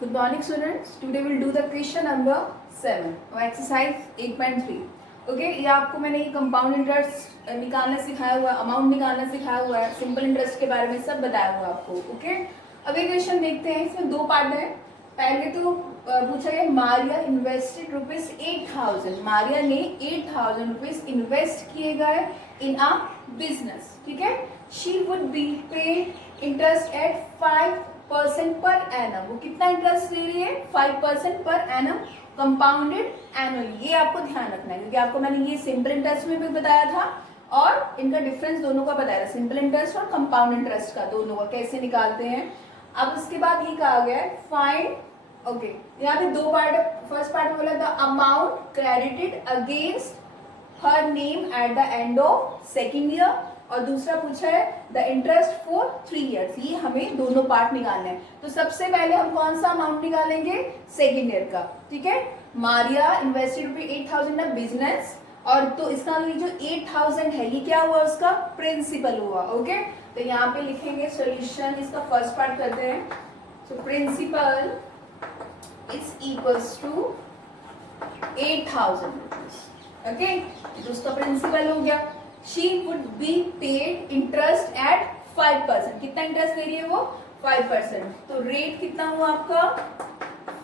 Good morning students. Today we'll do the question number 7 or exercise 8.3. Okay ये आपको मैंने ये कंपाउंड इंटरेस्ट निकालना सिखाया हुआ है, अमाउंट निकालना सिखाया हुआ है, सिंपल इंटरेस्ट के बारे में सब बताया हुआ है आपको. ओके अब ये क्वेश्चन देखते हैं. इसमें दो पार्ट है. पहले तो पूछा गया मारिया इन्वेस्टेड ₹8,000. मारिया ने ₹8,000 इन्वेस्ट किए गए इन अ बिजनेस. ठीक है. She would be paid interest eight 5% per annum. वो कितना इंटरेस्ट ले रही है? 5% पर एनम कंपाउंडेड एनुअली. ये आपको ध्यान रखना है क्योंकि आपको मैंने ये सिंपल इंटरेस्ट में भी बताया था और इनका डिफरेंस दोनों का बताया था, सिंपल इंटरेस्ट और कंपाउंड इंटरेस्ट का, दोनों का कैसे निकालते हैं. अब उसके बाद ये कहा गया है फाइंड. ओके यहाँ पे दो पार्ट है. फर्स्ट पार्ट में बोला the amount credited against her name at the end of second year और दूसरा पूछा है द इंटरेस्ट फॉर 3 years. ये हमें दोनों पार्ट निकालने हैं. तो सबसे पहले हम कौन सा अमाउंट निकालेंगे? सेकेंड ईयर का. ठीक है. मारिया इन्वेस्टेड ₹8,000 इन बिजनेस और तो इसका जो 8,000 है ये क्या हुआ? उसका प्रिंसिपल हुआ. ओके तो यहाँ पे लिखेंगे सॉल्यूशन. इसका फर्स्ट पार्ट करते हैं. So principal is equals to 8,000 rupees. Okay तो उसका प्रिंसिपल हो गया. She would be paid interest at 5%. कितना इंटरेस्ट ले रही है वो? 5%. तो रेट कितना हुआ आपका?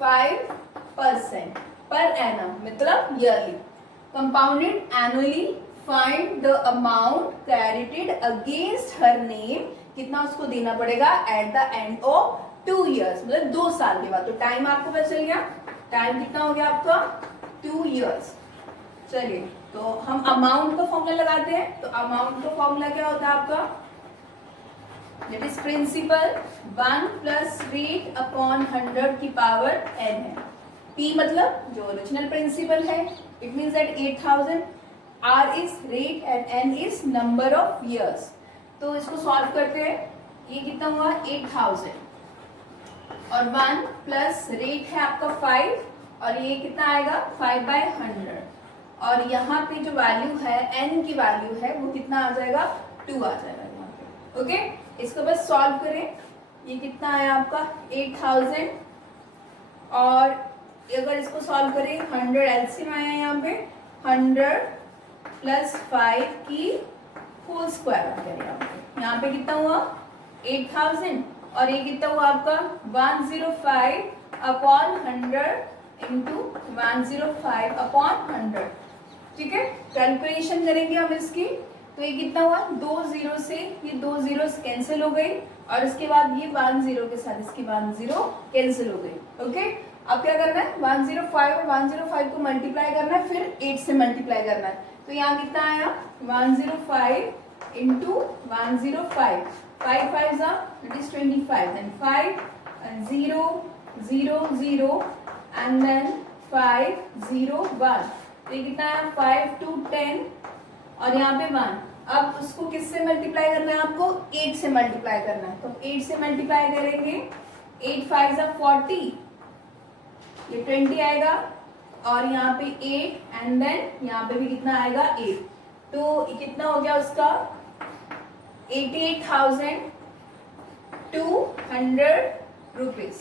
5% पर एनम मतलब yearly. Compounded annually. Find the amount credited against her name. कितना उसको देना पड़ेगा? At the end of 2 years मतलब 2 साल के बाद. तो टाइम आपको पता चल गया. टाइम कितना हो गया आपका? 2 years. चलिए तो हम अमाउंट का फॉर्मूला लगाते हैं. तो अमाउंट का फॉर्मूला क्या होता है आपका? That is principal 1 plus rate upon 100 की पावर n है. p मतलब जो ओरिजिनल प्रिंसिपल है. It means that 8,000. r is rate and n is number of years. तो इसको सॉल्व करते हैं. ये कितना हुआ? 8,000 और 1 प्लस रेट है आपका 5 और ये कितना आएगा? 5/100 और यहाँ पे जो वैल्यू है n की वैल्यू है वो कितना आ जाएगा? 2 आ जाएगा यहाँ पे. ओके इसको बस सॉल्व करें. ये कितना आया आपका? 8,000 और अगर इसको सॉल्व करें 100 एलसीएम आया यहाँ पे 100 प्लस 5 की होल स्क्वायर आ गया यहाँ पे. यहाँ पे कितना हुआ? 8,000 और ये कितना हुआ आपका? 105 अपॉन 100 इंटू 105 अपॉन 100. ठीक है. कैलकुलेशन करेंगे हम इसकी. तो ये कितना हुआ? 2 जीरो से ये 2 जीरो कैंसिल हो गई और इसके बाद ये 1 जीरो के साथ इसकी 1 जीरो कैंसिल हो गई. ओके अब क्या करना है? 105 और 105 को मल्टीप्लाई करना है फिर 8 से मल्टीप्लाई करना है. तो यहाँ कितना आया? 105 into 105. 5 5 that is 25 then 5 0 0 0 and then 5 0 1. तो ये कितना है? 5 to 10 और यहाँ पे 1. अब उसको किससे मल्टीप्लाई करना है? आपको 8 से मल्टीप्लाई करना है. तो 8 से मल्टीप्लाई करेंगे. 8 5 40 ये 20 आएगा और यहाँ पे 8 एंड देन यहाँ पे भी कितना आएगा? 8. तो कितना हो गया उसका? 88,200 रुपीज.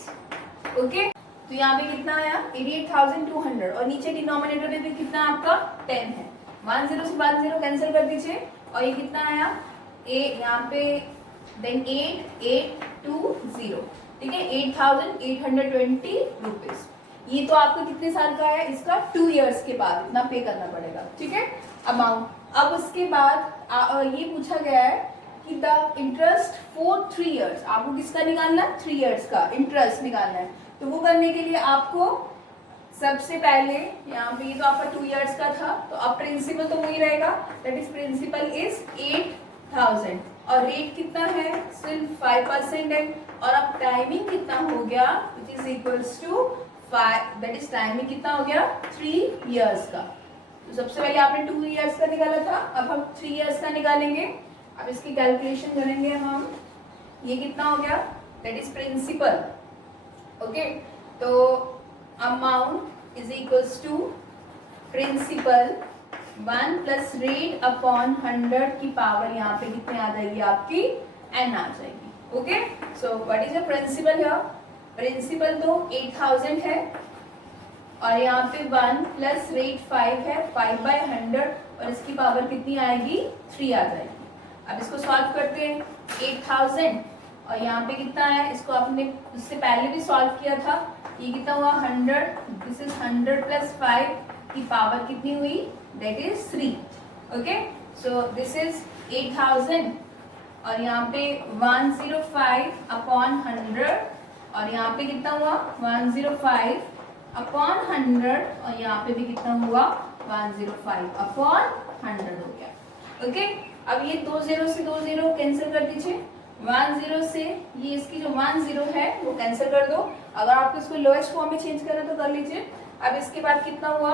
ओके तो यहाँ पे कितना आया? 88,200 और नीचे डिनोमिनेटर में भी कितना आपका? 10 है. 1 जीरो से 1 जीरो कैंसिल कर दीजिए और ये कितना आया? यहाँ पे देन 8820. ठीक है 8,820 रुपीज. ये तो आपको कितने साल का है? इसका 2 years के बाद इतना पे करना पड़ेगा. ठीक है अमाउंट. अब उसके बाद ये पूछा गया है कि द इंटरेस्ट फॉर 3 years. आपको किसका निकालना है? 3 years का इंटरेस्ट निकालना है. तो वो करने के लिए आपको सबसे पहले यहाँ पे ये तो आपका 2 years का था तो अब प्रिंसिपल तो वही रहेगा. दैट इज प्रिंसिपल इज 8,000 और रेट कितना है? सिर्फ 5% है. और अब टाइमिंग कितना हो गया? Which is equals to 5. That is timing कितना हो गया? 3 years का. तो सबसे पहले आपने 2 years का निकाला था. अब हम 3 years का निकालेंगे. अब इसकी कैलकुलेशन करेंगे हम. ये कितना हो गया? That is principal. ओके तो amount is equals to principal 1 plus rate upon 100 की पावर यहाँ पे कितनी आ जाएगी आपकी? n आ जाएगी. Okay so what is the principal here? Principal तो 8000 है और यहाँ पे 1 प्लस रेट 5 है, 5/100 और इसकी पावर कितनी आएगी 3 आ जाएगी। अब इसको सॉल्व करते हैं। 8000 और यहाँ पे कितना है, इसको आपने उससे पहले भी सॉल्व किया था, ये कितना हुआ 100, दिस इज 100 प्लस 5 की पावर कितनी हुई, that is 3। Okay, so this is 8000 और यहाँ पे 105 अपॉन 100 और यहाँ पे कितना हुआ 105 अपॉन 100 और यहाँ पे भी कितना हुआ 105 अपॉन 100 हो गया। ओके, अब ये 2 0 से 2 0 कैंसिल कर दीजिए, 1 0 से ये इसकी जो 1 0 है वो कैंसिल कर दो। अगर आपको इसको लोएस्ट फॉर्म में चेंज करना तो कर लीजिए। अब इसके बाद कितना हुआ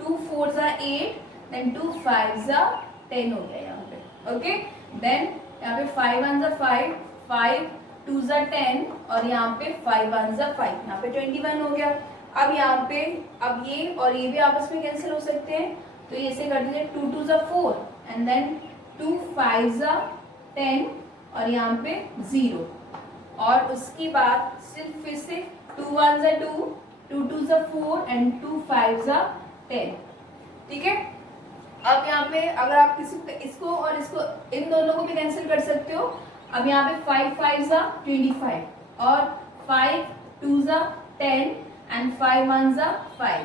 2 4 ज़ा 8 देन 2 5 ज़ा 10 हो गया यहाँ पे। ओके, देन यहाँ पे 5 1 ज़ा 5, 5 2 ज़ा 10 और यहाँ पे 5 1 ज़ा 5, यहाँ पे 21 हो गया। अब यहाँ पे अब ये और ये भी आपस में कैंसिल हो सकते हैं, तो ये ऐसे कर दीजिए 2 2 ज़ा 4 एंड देन 2 5 ज़ा 10 और यहाँ पे 0 और उसके बाद सिर्फ फिर से 2 1 ज़ा 2, 2 2 ज़ा 4 एंड 2 5 ज़ा 10। ठीक है, अब यहाँ पे अगर आप किसी इसको और इसको इन दोनों को भी कैंसिल कर सकते हो। अब यहाँ पे 5 5 ज़ा 25 और 5 2 ज़ा 10 एंड 5 1 ज़ा 5।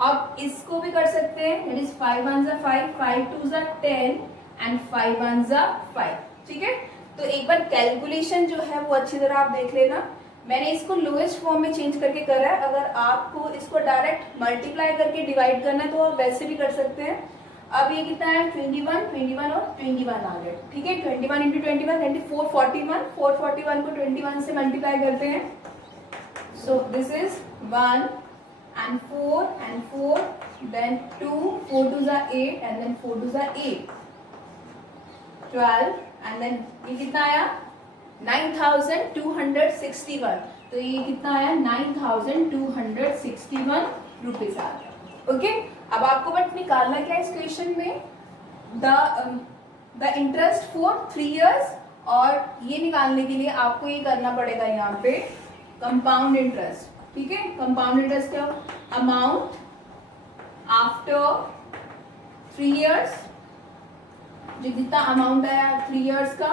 अब इसको भी कर सकते हैं, दैट इज 5 1 ज़ा 5, 5 2 ज़ा 10 एंड 5 1 ज़ा 5। ठीक है, तो एक बार कैलकुलेशन जो है वो अच्छी तरह आप देख लेना। मैंने इसको लोएस्ट फॉर्म में चेंज करके करा है, अगर आपको इसको डायरेक्ट मल्टीप्लाई करके डिवाइड करना है तो आप वैसे भी कर सकते हैं। अब ये कितना है 21 21 और 21 आ गए। ठीक है, 21 इंटू 21 यानी 441, 441 को 21 से मल्टीप्लाई करते हैं। So this is 1 and 4 then 2 4 2 ज़ा 8 and then 4 2 ज़ा 8 12 and then ये कितना आया 9261। तो ये कितना आया 9261 रुपीज आ गया। ओके, अब आपको बट निकालना क्या है इस क्वेश्चन में, द इंटरेस्ट फॉर 3 years और ये निकालने के लिए आपको ये करना पड़ेगा यहाँ पे कंपाउंड इंटरेस्ट। ठीक है, कंपाउंड इंटरेस्ट क्या, अमाउंट आफ्टर 3 years, जो जितना अमाउंट आया 3 years का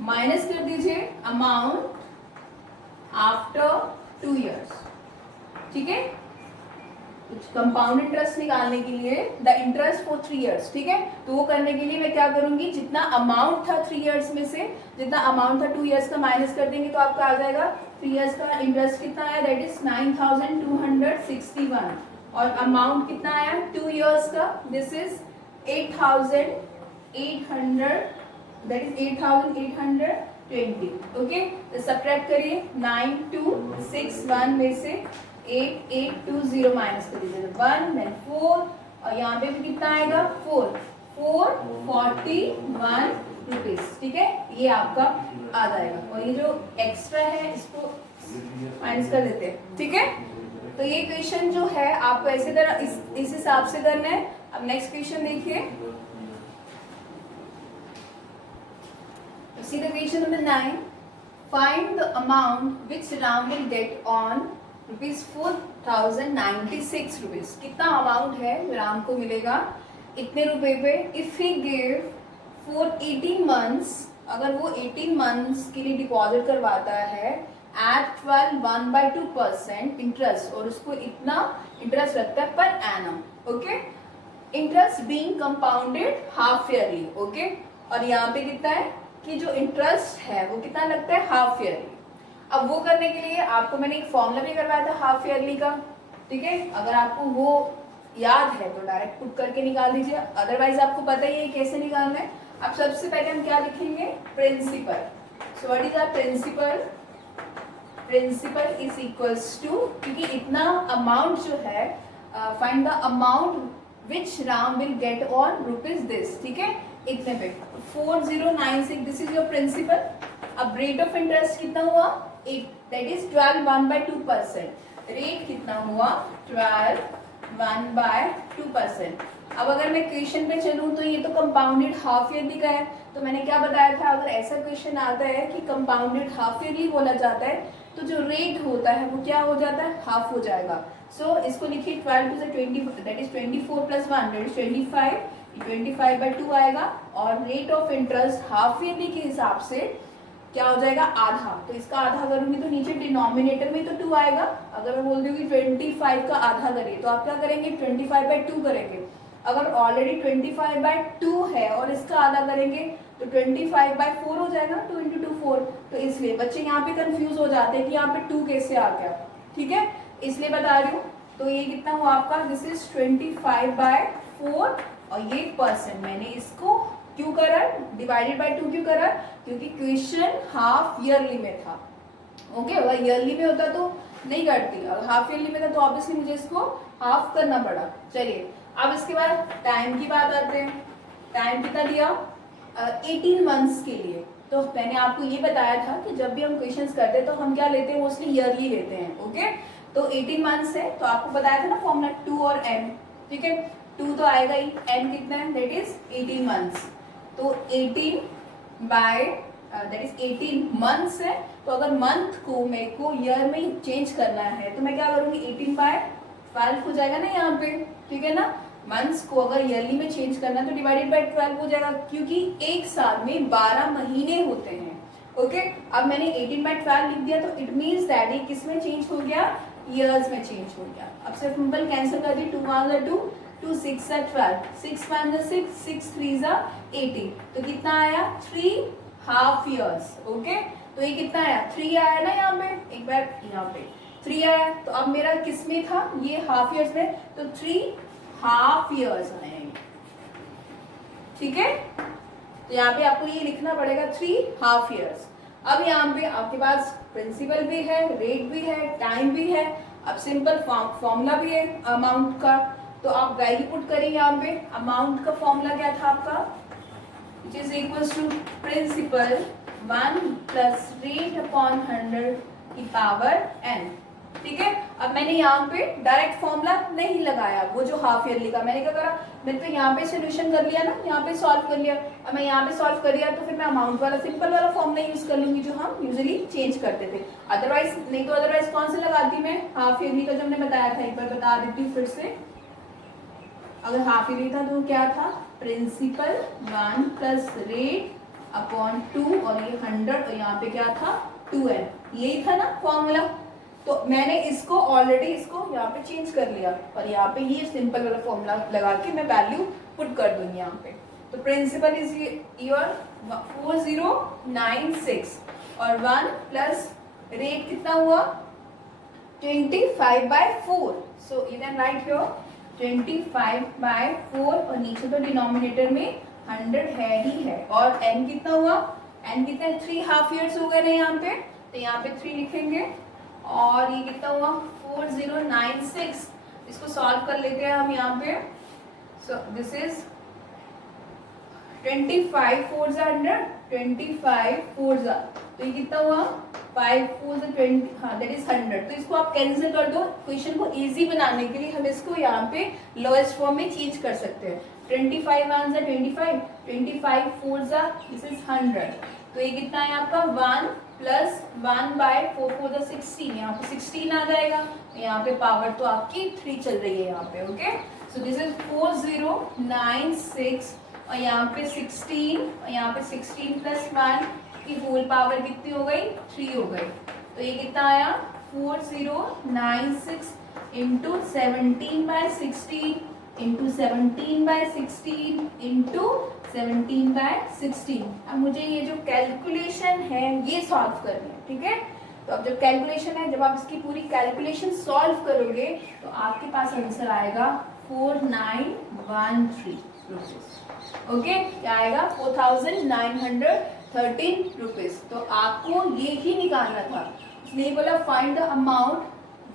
माइनस कर दीजिए अमाउंट आफ्टर 2 years। ठीक है, कंपाउंड इंटरेस्ट निकालने के लिए द इंटरेस्ट फॉर 3 years। ठीक है, तो वो करने के लिए मैं क्या करूंगी, जितना अमाउंट था 3 years में से जितना अमाउंट था 2 years का माइनस कर देंगे तो आपका आ जाएगा 3 years का इंटरेस्ट कितना आया, दैट इज 9261 और अमाउंट कितना आया 2 years का, this is 8800, that is 8820। Okay, तो सब्ट्रैक्ट करिए 9261 में से 8820 माइनस कर दीजिए 1 देन 4 और यहाँ पे भी कितना आएगा 441 रुपीज। ठीक है, ये आपका आ जाएगा और ये जो एक्स्ट्रा है इसको माइनस कर देते हैं। ठीक है, तो ये क्वेश्चन जो है आपको ऐसे तरह इस हिसाब से करना है। अब नेक्स्ट क्वेश्चन देखिए, see the question number 9, find the amount which Ram will get on rupees 4096 rupees। कितना अमाउंट है जो राम को मिलेगा इतने रुपए पे if he give for 18 months, अगर वो 18 months के लिए डिपॉजिट करवाता है एट 12.1/2% इंटरेस्ट और उसको इतना इंटरेस्ट लगता है per annum. Okay, interest being compounded half yearly. Okay, और यहाँ पे कितना है कि जो इंटरेस्ट है वो कितना लगता है हाफ ईयरली। अब वो करने के लिए आपको मैंने एक फॉर्मूला भी करवाया था हाफ ईयरली का। ठीक है, अगर आपको वो याद है तो डायरेक्ट पुट करके निकाल दीजिए, अदरवाइज आपको पता ही है कैसे निकालना है। अब सबसे पहले हम क्या लिखेंगे, principal. So what is our principal, principal is equals to, क्योंकि इतना अमाउंट जो है find the amount which Ram will get on rupees this. ठीक है, इतने पे 4096, दिस इज योर प्रिंसिपल। अब रेट ऑफ इंटरेस्ट कितना हुआ 8, दैट इज 12.1/2%। रेट कितना हुआ 12.1/2%। अब अगर मैं क्वेश्चन पे चलूँ तो ये तो कंपाउंडेड हाफ ईयरली का है, तो मैंने क्या बताया था, अगर ऐसा क्वेश्चन आता है कि कंपाउंडेड हाफ ईयरली बोला जाता है तो जो रेट होता है वो क्या हो जाता है, हाफ हो जाएगा। सो इसको लिखिए 12 two 20, that is 24 plus 1 that is 25, 25/2 आएगा। और rate of interest half yearly के हिसाब से क्या हो जाएगा, आधा। तो इसका आधा करूंगी तो नीचे डिनोमिनेटर में तो 2 आएगा। अगर मैं बोल दूंगी 25 का आधा करिए तो आप क्या करेंगे, 25/2 करेंगे। अगर ऑलरेडी 25/2 है और इसका आधा करेंगे तो 25/4 हो जाएगा, 2 × 2 4। तो इसलिए बच्चे यहाँ पे कंफ्यूज हो जाते हैं कि यहाँ पे 2 कैसे आ गया, ठीक है, इसलिए बता रही हूँ। तो ये कितना हुआ आपका, दिस इज 25/4 और ये परसेंट। मैंने इसको क्यों करा, डिवाइडेड बाय 2 क्यों करा, क्योंकि क्वेश्चन हाफ ईयरली में था। ओके, अगर ईयरली में होता तो नहीं करती, अगर हाफ ईयरली में था तो ऑब्वियसली मुझे इसको हाफ करना पड़ा। चलिए अब इसके बाद टाइम की बात आते हैं। टाइम कितना दिया, 18 मंथ्स के लिए। तो मैंने आपको ये बताया था कि जब भी हम क्वेश्चंस करते हैं तो हम क्या लेते हैं, मोस्टली ईयरली लेते हैं। ओके, तो 18 मंथ्स है तो आपको बताया था ना फॉर्मूला 2 और n, ठीक है, 2 तो आएगा ही, n कितना है, दैट इज 18 मंथ्स। तो 18 बाय दैट इज 18 मंथ्स है। तो अगर मंथ को मेरे को ईयर में चेंज करना है तो मैं क्या करूंगी, 18/12 हो जाएगा ना यहाँ पे, ठीक है ना। मंथ्स को अगर ईयरली में चेंज करना है तो डिवाइडेड बाय 12 हो जाएगा, क्योंकि एक साल में 12 महीने होते हैं। ओके, अब मैंने 18/12 लिख दिया तो इट मीन्स दैट ये किस में चेंज हो गया, ईयर्स में चेंज हो गया। अब सिंपल कैंसिल कर दी, 2 1 2, 2 6 12, 6 1 6, 6 3 18। तो कितना आया, 3 हाफ ईयर्स। ओके, तो ये कितना आया, 3 आया ना यहाँ पे, एक बार यहाँ पे 3 आया। तो अब मेरा किस में था, ये हाफ ईयर्स में, तो 3 हाफ ईयर्स आएंगे, ठीक है। तो यहाँ पे आपको ये लिखना पड़ेगा 3 हाफ ईयर्स। अब यहाँ पे आपके पास प्रिंसिपल भी है, रेट भी है, टाइम भी है, अब सिंपल फॉर्मूला भी है अमाउंट का। तो आप वैल्यू पुट करेंगे यहाँ पे। अमाउंट का फॉर्मूला क्या था आपका, which is equals to principal 1 plus rate upon 100 की पावर n, ठीक है। अब मैंने यहाँ पे डायरेक्ट फॉर्मूला नहीं लगाया, वो जो हाफ ईयरली का, मैंने क्या करा, मैंने तो यहाँ पे सोल्यूशन कर लिया ना, यहाँ पे सॉल्व कर लिया। अब मैं यहाँ पे सॉल्व कर लिया तो फिर मैं अमाउंट वाला सिंपल वाला फॉर्मूला यूज कर लूंगी जो हम यूजुअली चेंज करते थे। अदरवाइज नहीं, तो अदरवाइज कौन सा लगाती मैं, हाफ ईयरली का जो हमने बताया था, एक बार बता देती हूँ फिर से। अगर हाफ ईयरली था तो क्या था, प्रिंसिपल 1 प्लस रेट अपॉन 2 और ये 100 और यहाँ पे क्या था 2n, यही था ना फॉर्मूला। तो मैंने इसको ऑलरेडी इसको यहाँ पे चेंज कर लिया और यहाँ पे ये सिंपल वाला फॉर्मूला लगा के मैं वैल्यू पुट कर दूंगी यहाँ पे। तो प्रिंसिपल इज योर 4096 और 1 प्लस रेट कितना हुआ 25/4। So you can write here 25/4 और नीचे तो डिनोमिनेटर में 100 है ही है। और n कितना हुआ, n कितना, 3 हाफ ईयर्स हो गए ना यहाँ पे, तो यहाँ पे 3 लिखेंगे। और ये कितना हुआ 4096, इसको सॉल्व कर लेते हैं हम यहाँ पे। सो दिस इज 25 4 100, 25 4 तो ये कितना हुआ 5 4 20, हाँ दैट इज 100। तो इसको आप कैंसिल कर दो। क्वेश्चन को इजी बनाने के लिए हम इसको यहाँ पे लोएस्ट फॉर्म में चेंज कर सकते हैं। 25 1 25, 25 4 दिस इज 100। तो ये कितना है आपका 1 प्लस 1/4 4 16, यहाँ पे 16 आ जाएगा। यहाँ पे पावर तो आपकी 3 चल रही है यहाँ पे। ओके, सो दिस इज 4096 और यहाँ पे 16 और यहाँ पे 16 प्लस 1 की होल पावर कितनी हो गई 3 हो गई। तो ये कितना आया 4096 इंटू 17/16 इंटू 17/16 इंटू 17/16। अब मुझे ये जो कैलकुलेशन है ये सॉल्व करनी है, ठीक है। तो अब जब कैलकुलेशन है, जब आप इसकी पूरी कैलकुलेशन सॉल्व करोगे तो आपके पास आंसर आएगा 4913 रुपीज। ओके, क्या आएगा 4913 रुपीज। तो आपको ये ही निकालना था, इसलिए बोला find the amount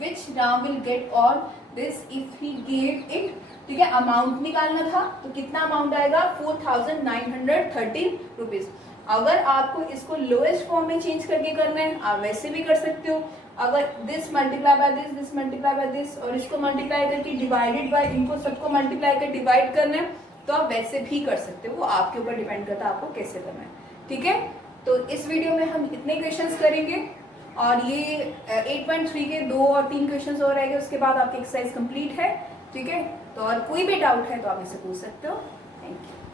which Ram will get और this if he gave it, ठीक है। अमाउंट निकालना था तो कितना अमाउंट आएगा 4913 रुपीज। अगर आपको इसको लोएस्ट फॉर्म में चेंज करके करना है आप वैसे भी कर सकते हो। अगर this multiply by this multiply by this और इसको मल्टीप्लाई करके डिवाइडेड बाय इनको सबको मल्टीप्लाई कर डिवाइड करना है तो आप वैसे भी कर सकते हो, वो आपके ऊपर डिपेंड करता है आपको कैसे करना है, ठीक है। तो इस वीडियो में हम इतने क्वेश्चंस करेंगे। और ये 8.3 के 2 और 3 क्वेश्चंस और रह गए, उसके बाद आपकी एक्सरसाइज कंप्लीट है। ठीक है, तो और कोई भी डाउट है तो आप इसे पूछ सकते हो। Thank you.